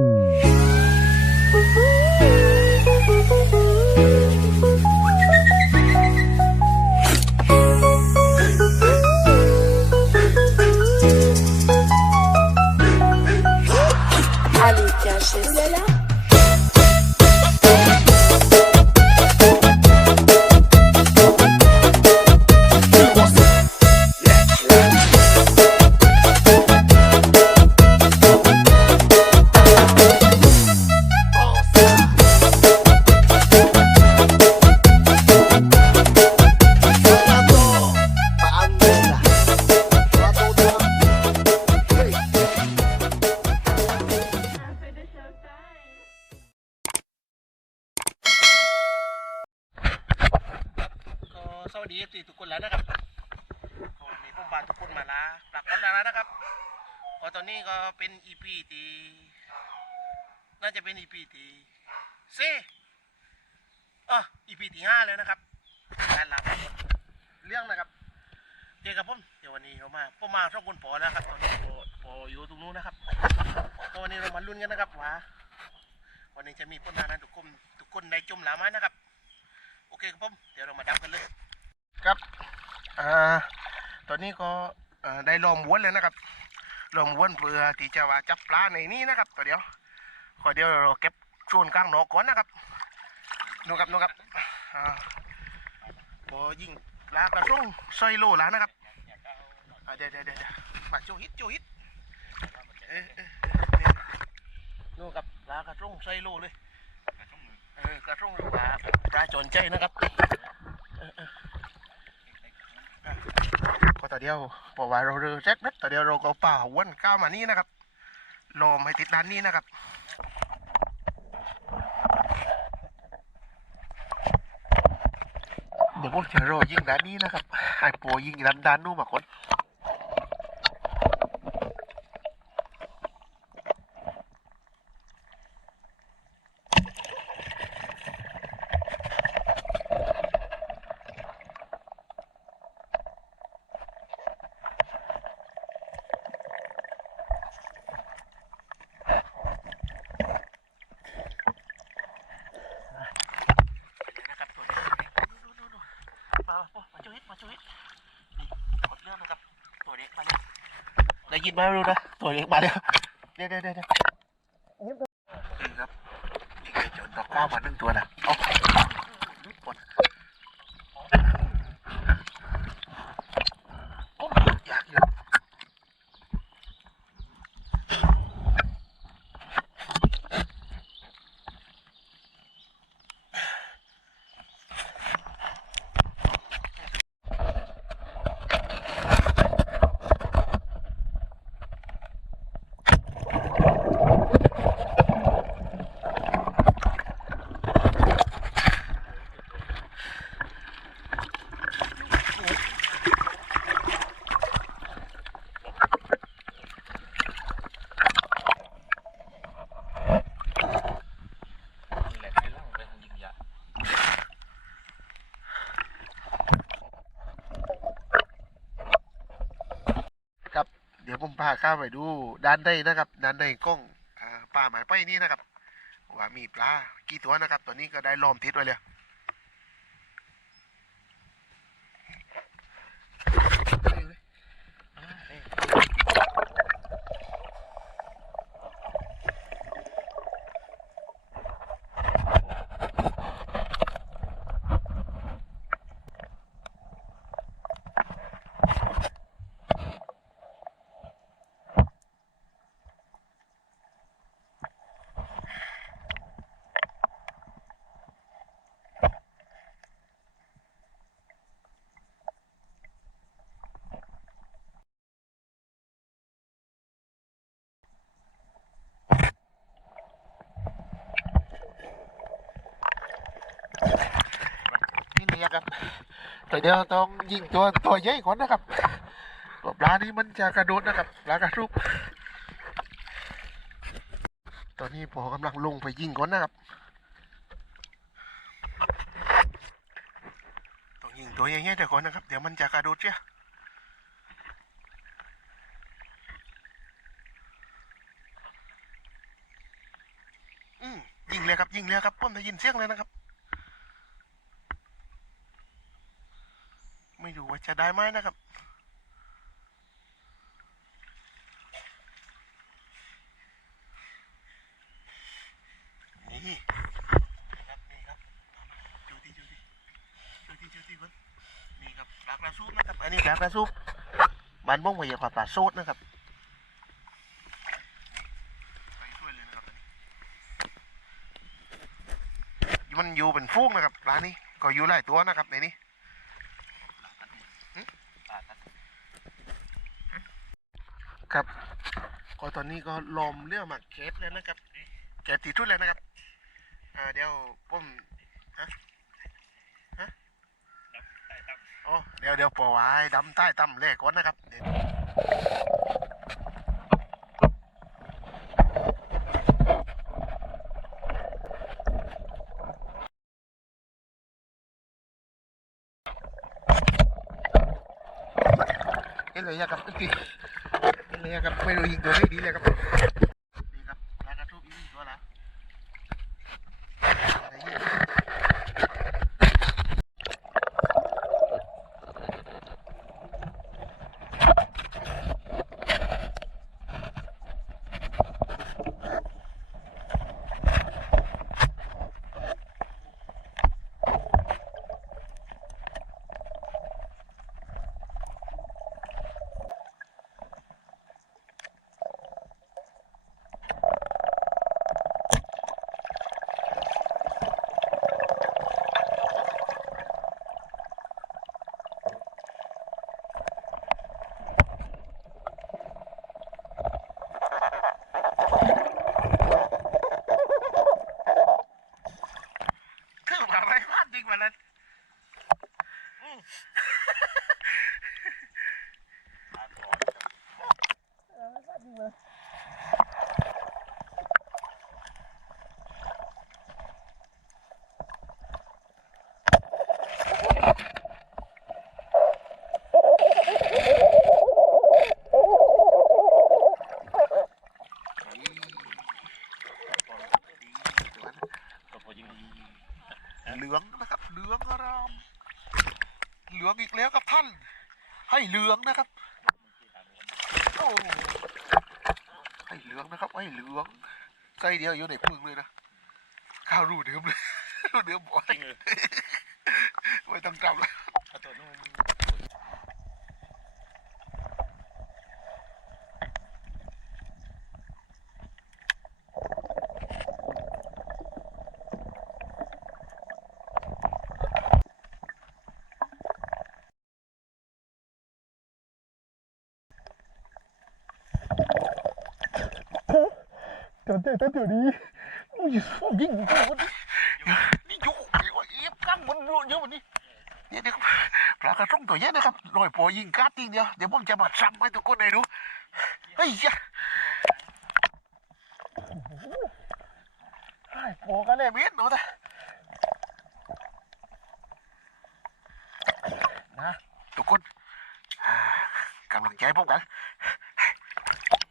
Mm. เป็นอีพีทีน่าจะเป็นอีพีทีเซอะอีพีที่ห้าแล้วนะครับการลาเรื่องนะครับเจอกับผมเดี๋ยววันนี้เรามาผมมาสองคนปอนะครับตอนนี้ปอปออยู่ตรงนู้นนะครับก็วันนี้เรามาลุ้นกันนะครับว่าวันนี้จะมีผลงานให้ทุกคนทุกคนได้จมหลาไหมนะครับ โอเคครับผมเดี๋ยวเรามาดับกันเลยครับอ่าตอนนี้ก็ได้ลอมวนเลยนะครับ ลอมวนเพื่อที่จะว่าจับปลาในนี้นะครับตัวเดียวขอเดียวเราเก็บโซนกลางหนอกก่อนนะครับนูครับนูครับอ่าบอยิงลากระช่งซอยโลแล้วนะครับเดี๋ยวเดี๋ยวเดี๋ยวมาโจฮิตโจฮิตเออเออเออเออนูครับลากระช่งซอยโลเลยเออกระช่งหรือว่าปลาจนใจนะครับเออเอออะก็ ตอเดียวเพราะว่าเราเรือเซ็ตนัดตอเดียวเราก็เอาป่าวนก้าวมานี่นะครับลมให้ติดด้านนี้นะครับเดี๋ยวพวกเจะรอยิงด้านนี้นะครับไอ้โปยิงด้านด้านนู้นมาคนนะครับตัวนี้ดูดูดูมามาโอ้มาช่วยมาช่วยนี่กดเรื่องนะครับตัวเล็กมาเลยได้ยินไห มไม่รู้นะตัวเล็กมาแล้วเดี๋ยวเดี๋ยวเดี๋ยวเดี๋ยวนี่ครับนี่ไงจนตอกก้าวมาหนึ่งตัวนะเอาปลดโอ้อยากอยู่ ครับ พาข้าไปดูด้านในนะครับ ด้านในกล้องอ่าป่าหมายไปนี่นะครับ ว่ามีปลากี่ตัวนะครับ ตัวนี้ก็ได้ล้อมทิศไว้เลยนี่นี่ ครับแต่เดี๋ยวต้องยิงตัวตัวใหญ่ก่อนนะครับตัวปลานี้มันจะกระโดดนะครับปลากระทุบตอนนี้ผมกำลังลงไปยิงก่อนนะครับต้องยิงตัวใหญ่ๆแต่ก่อนนะครับ เดี๋ยวมันจะกระโดดเชียงเลยครับยิงเลยครับผมได้ยินเสียงเลยนะครับ ไม่รู้ว่าจะได้ไหมนะครับ นี่ครับนี่ครับดูที่ดูที่ดูที่ดูที่มันนี่ครับปลากระซูบนะครับ อันนี้ปลากระซูบบ้านบ้งไปเยอะกว่าปลาโซดนะครับไปช่วยเลยนะครับมันอยู่เป็นฟูกนะครับปลานี้ก็อยู่หลายตัวนะครับในนี้ ครับ ก็ตอนนี้ก็ลมเรื่องหมักเคสแล้วนะครับแกะตีทุดเลยนะครับ อ่าเดี๋ยวผมฮะฮะอ๋อเดี๋ยวเดี๋ยวปล่อยไว้ดำใต้ตั้มเลขก่อนนะครับเดี๋ยวเห็นเลยอะครับพี่เห็ นเลยอะครับไม่รู้ยิงตัวไม่ดีเลยครับ นี่ครับปลากระทุบอีกหนึ่งตัวละอะไรเงี้ยคือมา ไม่พลาดจริงวันนั้นอืมเออพลาดจริงวันนั้นเหลืองนะครับ เหลืองอาราม เหลืองอีกแล้วครับท่าน ให้เหลืองนะครับโอ้ให้เหลืองนะครับ ให้เหลืองไส้เดียวอยู่ในพึ่งเลยนะข้าวรูเดิมเลยรูเดิมบ่อยจริงเลยไม่ต้องกลับแล้ว เอาตัวนู้นเดี๋ยวเดี๋ยวเดี๋ยวนี้นี่ยิงกูนี่ยุไอ้วะเอฟกั้งมันเยอะวันนี้เนี่ยนะครับปลากระทงตัวเนี้ยนะครับลอยโปรยิงการ์ดจริงเดียวเดี๋ยวผมจะมาซ้ำให้ทุกคนได้ดูเฮ้ยยะไอ้โปรกันเลยเมียนเนาะแต่นะทุกคนกำลังใจพวกกัน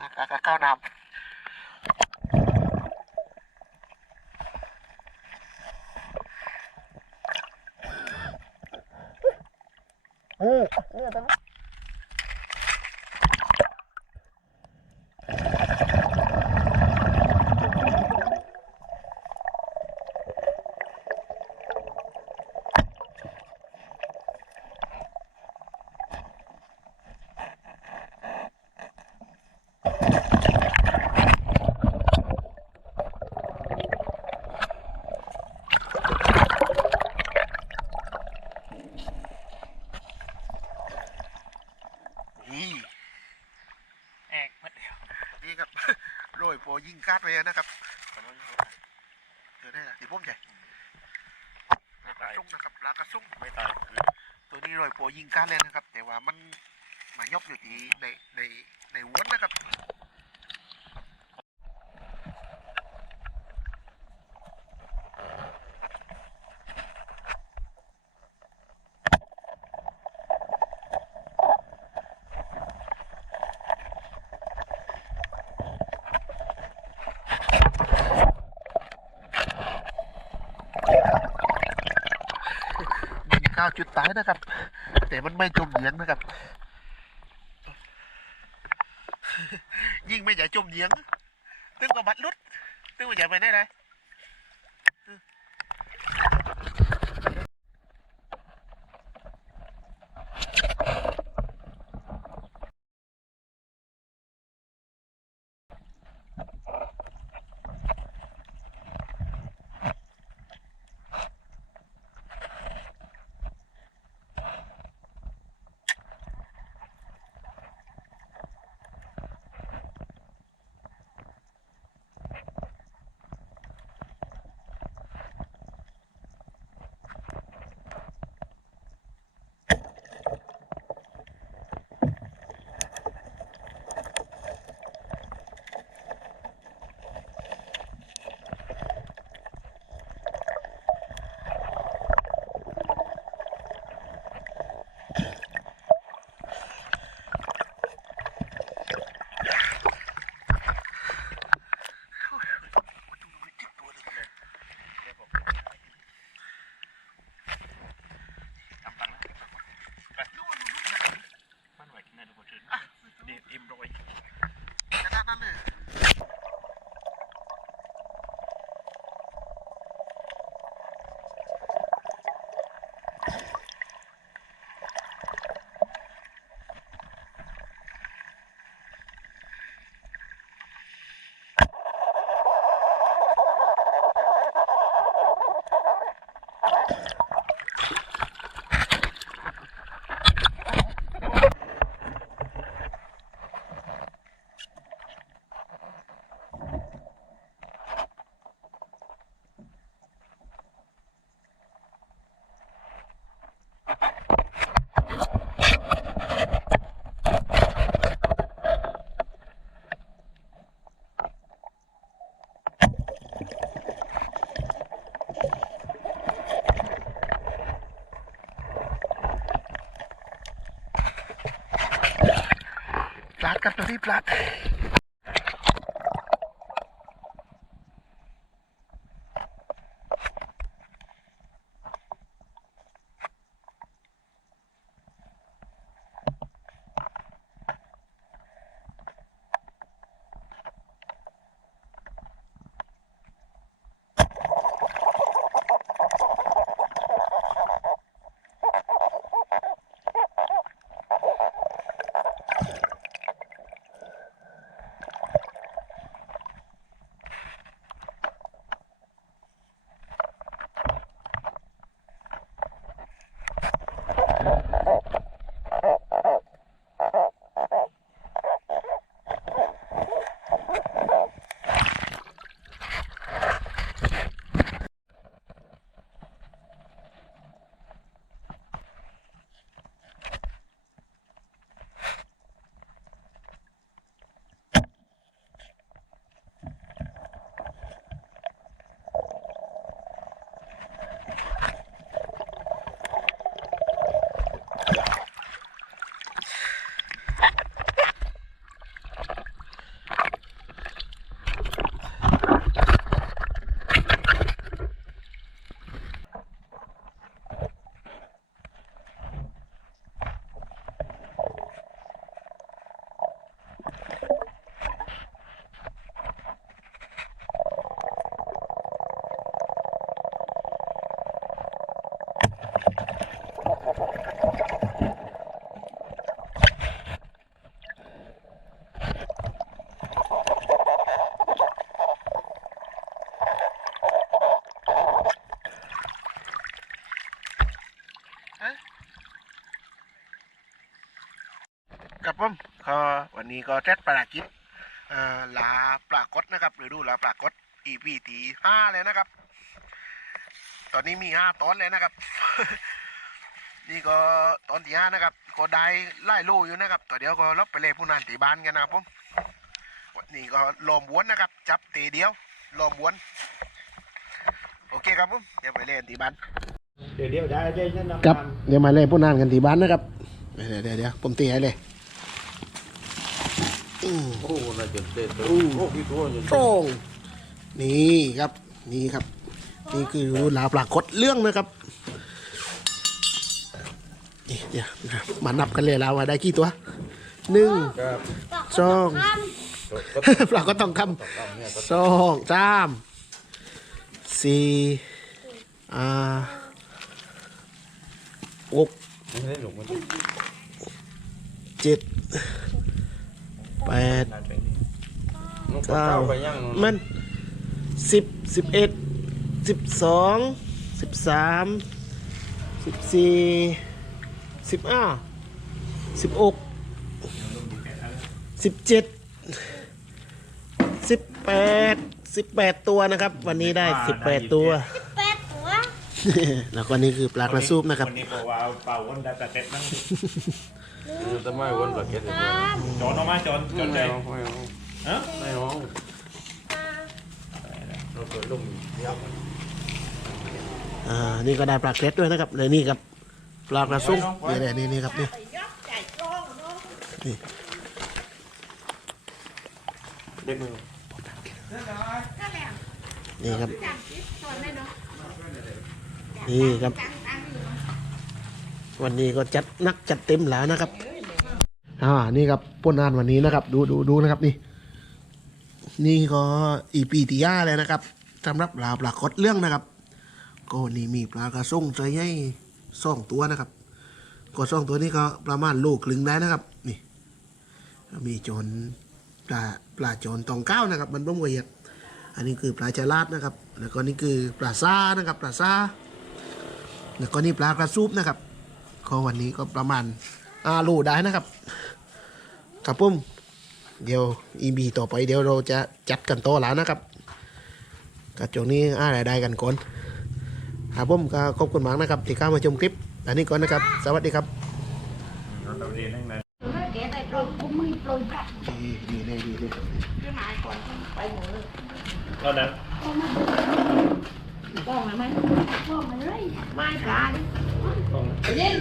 นะก้าวน้ำ เออเยิงการเลยนะครับ แต่ว่ามันมายกอยู่ที่ในในในวนนะครับ9จุดตายนะครับ แต่มันไม่จมเหยียงนะครับ ยิ่งไม่อยากจมเหยียงตึ้งกับบัดลุดตึ้งไม่อยากไปไหนเลย ปล วันนี้ก็เจ็ดประกิจเอ่อลาปลากดนะครับหรือดูลาปลากด EP ตีห้าเลยนะครับ ตอนนี้มีห้าตอนเลยนะครับ นี่ก็ตอนที่ห้านะครับ ก็ได้ไล่ลูอยู่นะครับต่อเดี๋ยวก็รับไปเลยผู้นานตีบ้านกันนะครับผมวันนี้ก็ลมวนนะครับ จับตีเดียวลมวนโอเคครับผมเดี๋ยวไปเล่นตีบ้านเดี๋ยวเดี๋ยวได้ได้นั่นนะครับเดี๋ยวมาเลยผู้นานกันตีบ้านนะครับเดี๋ยวเดี๋ยวเดี๋ยวผมตีให้เลย อืมโอ้น่าจะเด็ดอู้โอ้พี่ตัวจะโปร่งนี่ครับนี่ครับ นี่คือลาปลากดเรื่องนะครับนี่เดี๋ยวมานับกันเลยแล้วว่าได้กี่ตัวหนึ่งครับสองก็เราก็ต้องคต้องเอาเนี่ยก็ำสองสามสี่อ่าหกเจ็ด แปดนานไปนี่นกเข้าไปยังมันสิบสิบเอ็ดสิบสองสิบสามสิบสี่สิบห้าสิบหกสิบเจ็ดสิบแปดสิบแปดตัวนะครับ วันนี้ได้สิบแปดตัวแปดตัวแล้วก็นี่คือปลากระซูบนะครับวันนี้บอกว่าเอาเป่าวันดาตาเต็ดนั่ง ทำไมวนแบบเก็ตเลยจอนออกมาจอนจอนใจไม่เอาไม่เอาฮะไม่เอาเราเปิดลมยับอ่านี่ก็ได้ปลาเกร็ดด้วยนะครับเลยนี่ครับปลากระซุกนี่นี่นี่นี่ครับนี่นี่เด็กมือนี่ครับนี่ครับ วันนี้ก็จัดนักจัดเต็มแล้วนะครับ อ่านี่ครับผลงานวันนี้นะครับ ดูดูดูนะครับนี่ นี่ก็อีปีติยาเลยนะครับสำหรับปลาปลากดเรื่องนะครับ ก็นี่มีปลากระส่งใจให้สองตัวนะครับก็สองตัวนี้ก็ประมาณโลครึ่งได้นะครับ นี่ มีจนปลาปลาจนตองเก้านะครับ มันบ้งเวียดอันนี้คือปลาจาราดนะครับ แล้วก็นี่คือปลาซ่านะครับ ปลาซ่าแล้วก็นี่ปลากระซูบนะครับก็วันนี้ก็ประมาณอาโลได้นะครับ ครับผมเดี๋ยวอีบีต่อไปเดี๋ยวเราจะจัดกันโตอแล้วนะครับกับจงนี้อะไรายได้กันก่อนครับผมก็ขอบคุณมากนะครับที่เข้ามาชมคลิป อันนี้ก่อนนะครับ สวัสดีครับเราเรียนนั่งนะดีดีเลยดีเลยเรานั้นบอกมาไหมบอกมาเลยไม่กันต้องเล่น